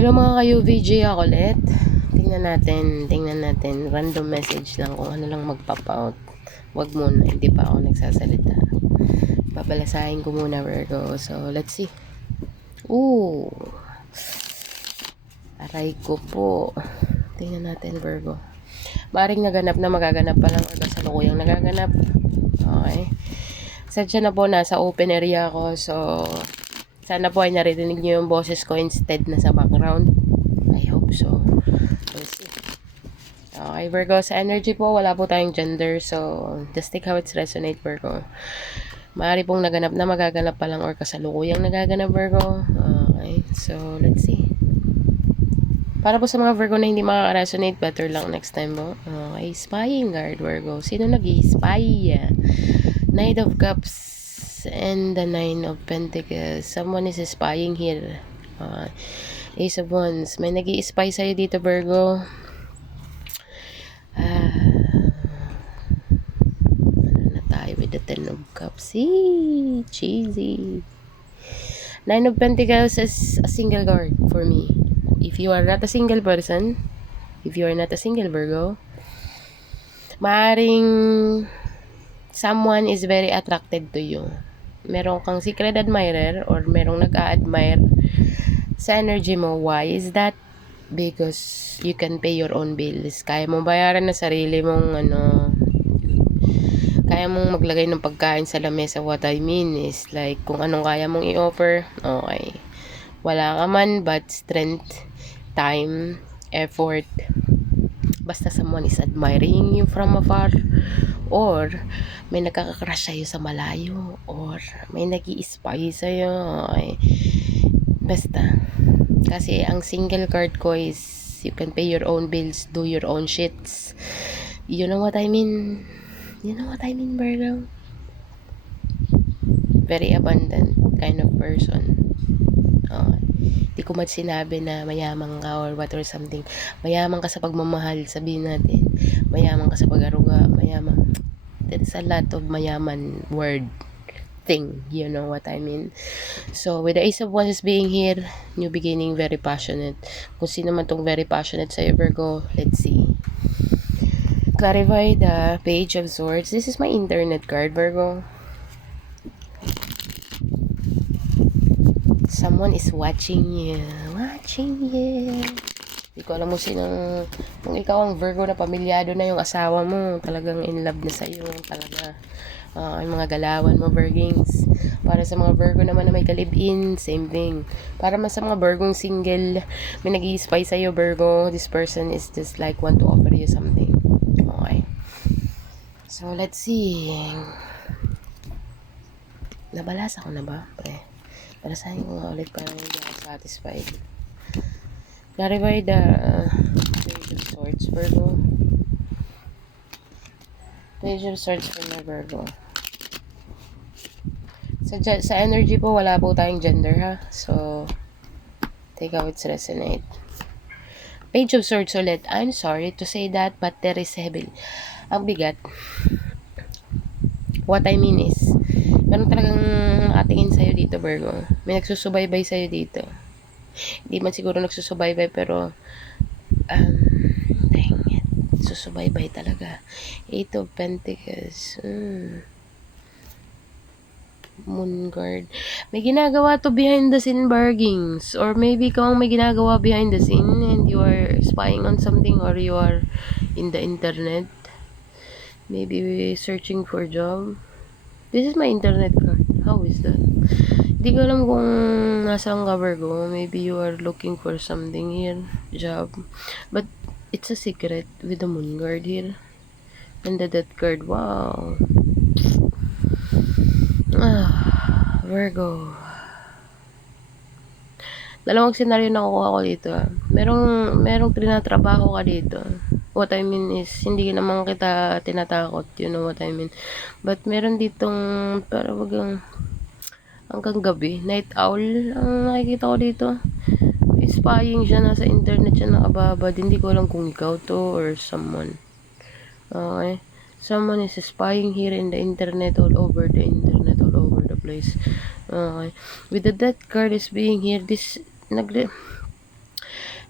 Hello mga ka-UVJ ako ulit. Tingnan natin. Random message lang kung ano lang magpapa-out. Wag muna, hindi pa ako nagsasalita. Babalasahin ko muna, Virgo. So, let's see. Ooh. Aray ko po. Tingnan natin, Virgo. Maring naganap na magaganap pa lang or kasalukuyang nagaganap. Okay. Sadya na po, nasa open area ako. So, sana po ay naririnig nyo yung boses ko instead na sa background. I hope so. We'll see. Okay, Virgo, sa energy po, wala po tayong gender. So, just take how it's resonate, Virgo. Maaari pong naganap na magaganap pa lang or kasalukuyang nagaganap, Virgo. Okay, so, let's see. Para po sa mga Virgo na hindi makaka-resonate, better lang next time po. Okay, spying card, Virgo. Sino nag-i-spy? Knight of Cups and the Nine of Pentacles. Someone is spying here. Ace of Wands. May nag-i-spy sa'yo dito, Virgo. Ano na tayo with the Ten of Cups? Cheesy. Nine of Pentacles is a single card for me. If you are not a single person, if you are not a single Virgo, maaring someone is very attracted to you. Meron kang secret admirer or merong nag-a-admire sa energy mo. Why is that? Because you can pay your own bills. Kaya mong bayaran na sarili mong kaya mong maglagay ng pagkain sa lamesa. What I mean is like kung anong kaya mong i-offer, okay. Wala ka man but strength, time, effort. Basta someone is admiring you from afar, or may nagkakakrush sa'yo sa malayo, or may nag-i-spy sa'yo. Okay. Basta. Kasi ang single card ko is you can pay your own bills, do your own shits. You know what I mean? You know what I mean, Virgo? Very abundant kind of person. Di ko man sinabi na mayaman ka or what or something. Mayaman ka sa pagmamahal, sabihin natin. Mayaman ka sa pag-aruga, mayaman. There's a lot of mayaman word thing, you know what I mean. So with the Ace of Wands being here, new beginning, very passionate. Kung sino man tong very passionate sa Virgo, let's see. Clarify the Page of Swords. This is my internet card, Virgo. Someone is watching you. Hindi ko alam mo kung ikaw ang Virgo na pamilyado na yung asawa mo, talagang in love na sa'yo, talaga. Yung mga galawan mo, Virgings. Para sa mga Virgo naman na may kalib-in, same thing. Para mas sa mga Virgong single, may nag-i-spy sa'yo, Virgo. This person is just like want to offer you something. Okay. So, let's see. Nabalasa ko na ba? Pre. Balasahin ko nga ulit para hindi ako satisfied. Clarify the Page of Swords, Virgo. Page of Swords for my Virgo. Sa energy po, wala po tayong gender, ha? So, take how it's resonate. Page of Swords ulit. I'm sorry to say that, but there is heavy. Ang bigat. What I mean is, meron talagang nakatingin sa'yo dito, Virgo. May nagsusubaybay sa'yo dito. Hindi man siguro nagsusubaybay, pero dang it. Susubaybay talaga. Eight of Pentacles. Moon Guard. May ginagawa to behind the scene, Bargings. Or maybe ikaw ang may ginagawa behind the scene and you are spying on something or you are in the internet. Maybe searching for job. This is my internet card. How is that? Hindi ko alam kung nasaan ka, Virgo. Maybe you are looking for something here. Job. But it's a secret with the Moon Guard here. And the Death card. Wow. Virgo. Dalawang senaryo na kukuha ko dito. Merong trinatrabaho ka dito. What I mean is, hindi naman kita tinatakot. You know what I mean. But meron ditong, para bagang, hanggang gabi, night owl, ang nakikita ko dito. Spying siya, nasa internet siya nakababad. Hindi ko alam kung ikaw to or someone. Okay. Someone is spying here in the internet, all over the internet, all over the place. Okay. With the Death card is being here, this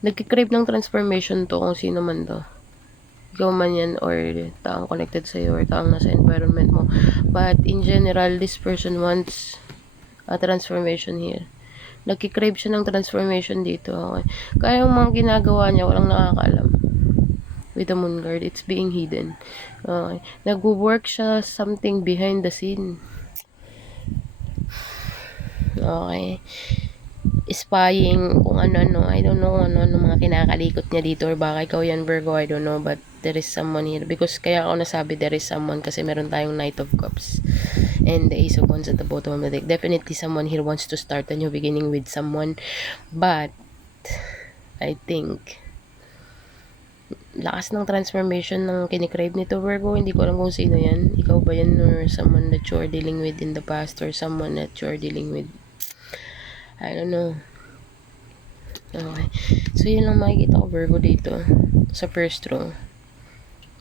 Nagkikrave ng transformation to kung sino man to. Ikaw man yan or taong connected sa'yo or taong nasa environment mo. But in general, this person wants a transformation here. Nagkikrave siya ng transformation dito. Okay. Kaya yung mga ginagawa niya, walang nakakaalam. With the moon card, it's being hidden. Okay. Nag-work siya something behind the scene. Okay. Spying kung ano-ano. I don't know kung ano-ano mga kinakalikot niya dito or baka ikaw yan Virgo, I don't know, but there is someone here. Because kaya ako nasabi there is someone kasi meron tayong Knight of Cups and the Ace of Wands at the bottom of the deck. Definitely someone here wants to start a new beginning with someone, but I think lakas ng transformation ng kinikrave nito Virgo. Hindi ko alam kung sino yan. Ikaw ba yan or someone that you are dealing with in the past or someone that you are dealing with, I don't know. Okay. So, yun lang makikita ko Virgo dito sa first row.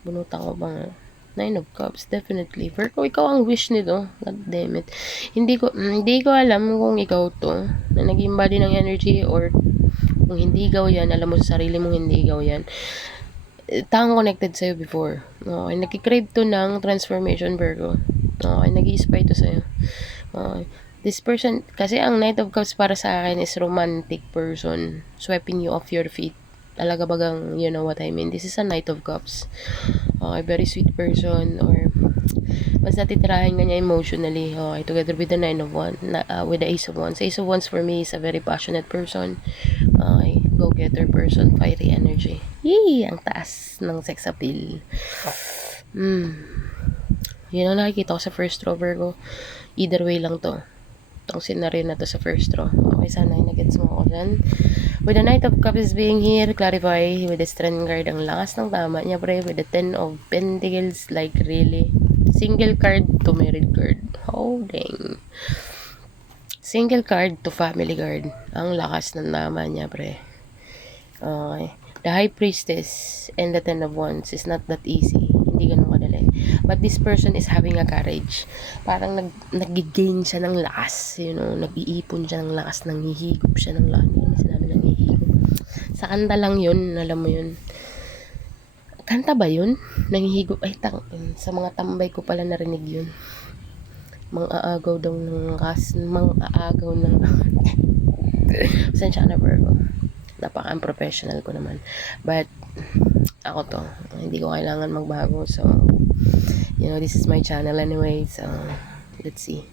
Bunutan ko ba nga? Nine of Cups, definitely. Virgo, ikaw ang wish nito. God damn it. Hindi ko alam kung ikaw to na naging body ng energy or kung hindi ikaw yan, alam mo sa sarili mong hindi ikaw yan. Taong connected sa'yo before. Okay, nagkikrave to ng transformation Virgo. Okay, nag-i-spy to sa'yo. Okay. This person, kasi ang Knight of Cups para sa akin is romantic person. Sweeping you off your feet. Talaga bagang, you know what I mean. This is a Knight of Cups. Okay, very sweet person or mas natitirahin ka niya emotionally. Okay, together with the Nine of Wands, with the Ace of Wands. Ace of Wands for me is a very passionate person. Okay, go-getter person, fiery energy. Yee! Ang taas ng sex appeal. Yun ang nakikita ko sa first row, Virgo. Either way lang to. Itong scenario na to sa first row. Okay, sana ay nagets mo ako dyan. With the Knight of Cups being here, clarify with the Strength card. Ang lakas ng tama niya, pre. With the Ten of Pentacles, like really. Single card to married card. Oh, dang. Single card to family card. Ang lakas ng tama niya, pre. Okay. The High Priestess and the Ten of Wands is not that easy. Hindi ganun kadali. But this person is having a courage. Parang nag-gain siya ng lakas. You know, nag-iipon siya ng lakas. Nanghihigop siya ng lakas. Hindi naman sinabi nanghihigop. Sa kanta lang yun. Alam mo yun. Kanta ba yun? Nanghihigop. Ay, sa mga tambay ko pala narinig yun. Mang-aagaw daw ng lakas. Mang-aagaw ng Sensya na Virgo. Napaka-unprofessional ko naman. But, ako to. Hindi ko kailangan magbago. So, you know, this is my channel anyway. So, let's see.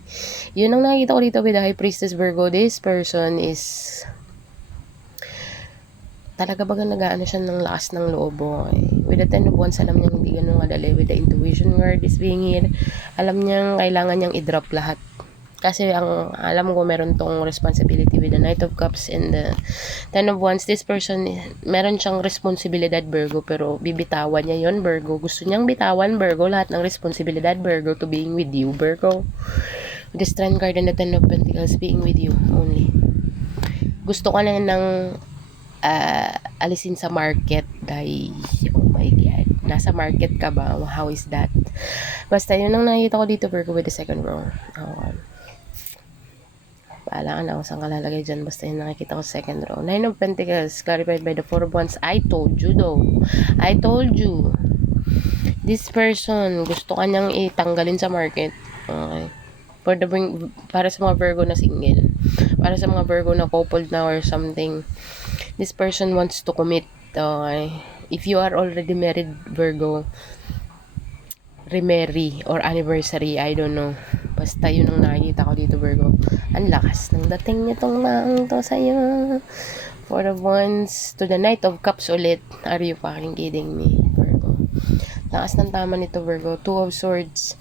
Yun ang nakikita ko dito with the High Priestess Virgo. This person is talaga baga nag-aano siya ng lakas ng loob. Okay. With the Ten of Wands, alam niyang hindi ganun kadali. With the Intuition card is being here, alam niyang kailangan niyang i-drop lahat. Kasi ang alam ko meron tong responsibility with the Knight of Cups and the Ten of Wands. This person, meron siyang responsibilidad Virgo, pero bibitawan niya yon Virgo. Gusto niyang bitawan Virgo lahat ng responsibilidad Virgo to being with you Virgo. With the Strength card and the Ten of Pentacles being with you only. Gusto ka na ng alisin sa market dahil, oh my god, nasa market ka ba? How is that? Basta yun ang nakikita ko dito Virgo with the second row. Paala ka na kung saan ka lalagay dyan. Basta yun nakikita ko sa second row. Nine of Pentacles, clarified by the Four of Wands. I told you though. I told you. This person, gusto ka niyang itanggalin sa market. Okay. Para sa mga Virgo na single. Para sa mga Virgo na coupled na or something. This person wants to commit. Okay. If you are already married, Virgo, remarry or anniversary, I don't know. Basta yun ang nakikita ko dito Virgo. Ang lakas ng dating nitong naang to sa'yo. Four of Wands to the Knight of Cups ulit. Are you fucking kidding me, Virgo? Lakas ng tama nito Virgo. Two of Swords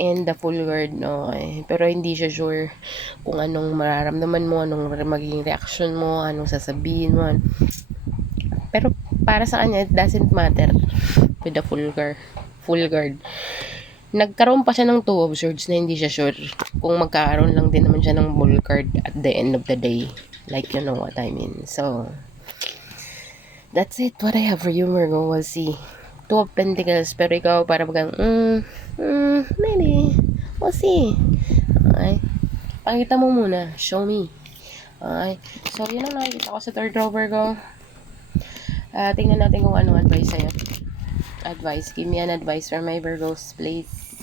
and the Full Guard. Okay. Pero hindi siya sure kung anong mararamdaman mo, anong magiging reaction mo, anong sasabihin mo. Pero para sa kanya, it doesn't matter with the Full Guard. Nagkaroon pa siya ng Two of Swords na hindi siya sure kung magkakaroon lang din naman siya ng Bull card at the end of the day. Like, you know what I mean. So, that's it. What I have for you, Virgo. We'll see. Two of Pentacles. Pero ikaw, para bagang, maybe. We'll see. Okay. Pakita mo muna. Show me. Okay. So, yun ang nakikita ko sa third row, Virgo. Tingnan natin kung anong advice sa'yo. Advice. Give me an advice for my Virgos, please.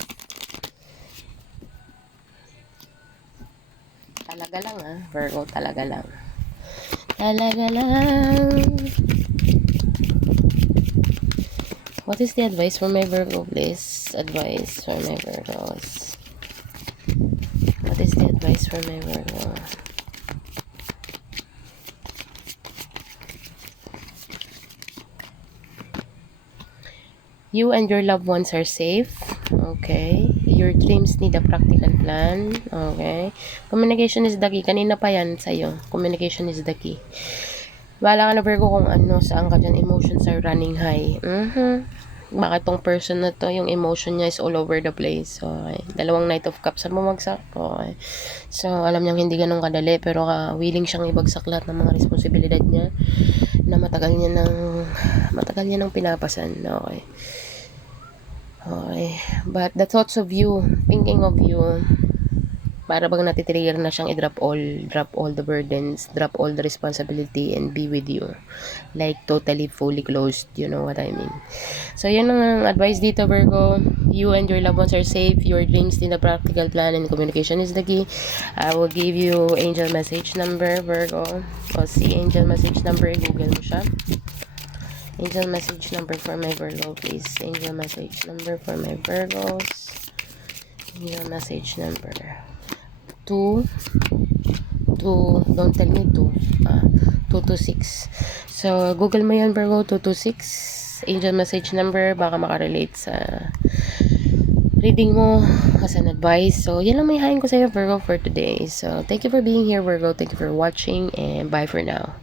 Talaga lang Virgo, talaga lang. Talaga lang. What is the advice for my Virgo, please? Advice for my Virgos. What is the advice for my Virgo? You and your loved ones are safe. Okay. Your dreams need a practical plan. Okay. Communication is the key. Kanina pa yan sa'yo. Communication is the key. Wala ka na Virgo kung ano, saan ka dyan. Emotions are running high. Bakit tong person na to, yung emotion niya is all over the place. Okay. Dalawang Knight of Cups ang bumagsak. Okay. So, alam niyang hindi ganun kadali, pero willing siyang ibagsak lahat ng mga responsibilidad niya na matagal niya nang pinapasan. Okay. Okay. But the thoughts of you, thinking of you, para bang natitrigger na siyang drop all the burdens, drop all the responsibility, and be with you. Like, totally, fully closed. You know what I mean? So, yun ang advice dito, Virgo. You and your loved ones are safe. Your dreams need a practical plan, and communication is the key. I will give you angel message number, Virgo. O, see angel message number, Google mo siya. Angel message number for my Virgo, please. Angel message number for my Virgos. Angel message number 2 don't tell me 226. So Google mo yan, Virgo. 226 angel message number, baka makarelate sa reading mo as an advice. So yan lang may hain ko sa'yo, Virgo, for today. So thank you for being here, Virgo. Thank you for watching, and bye for now.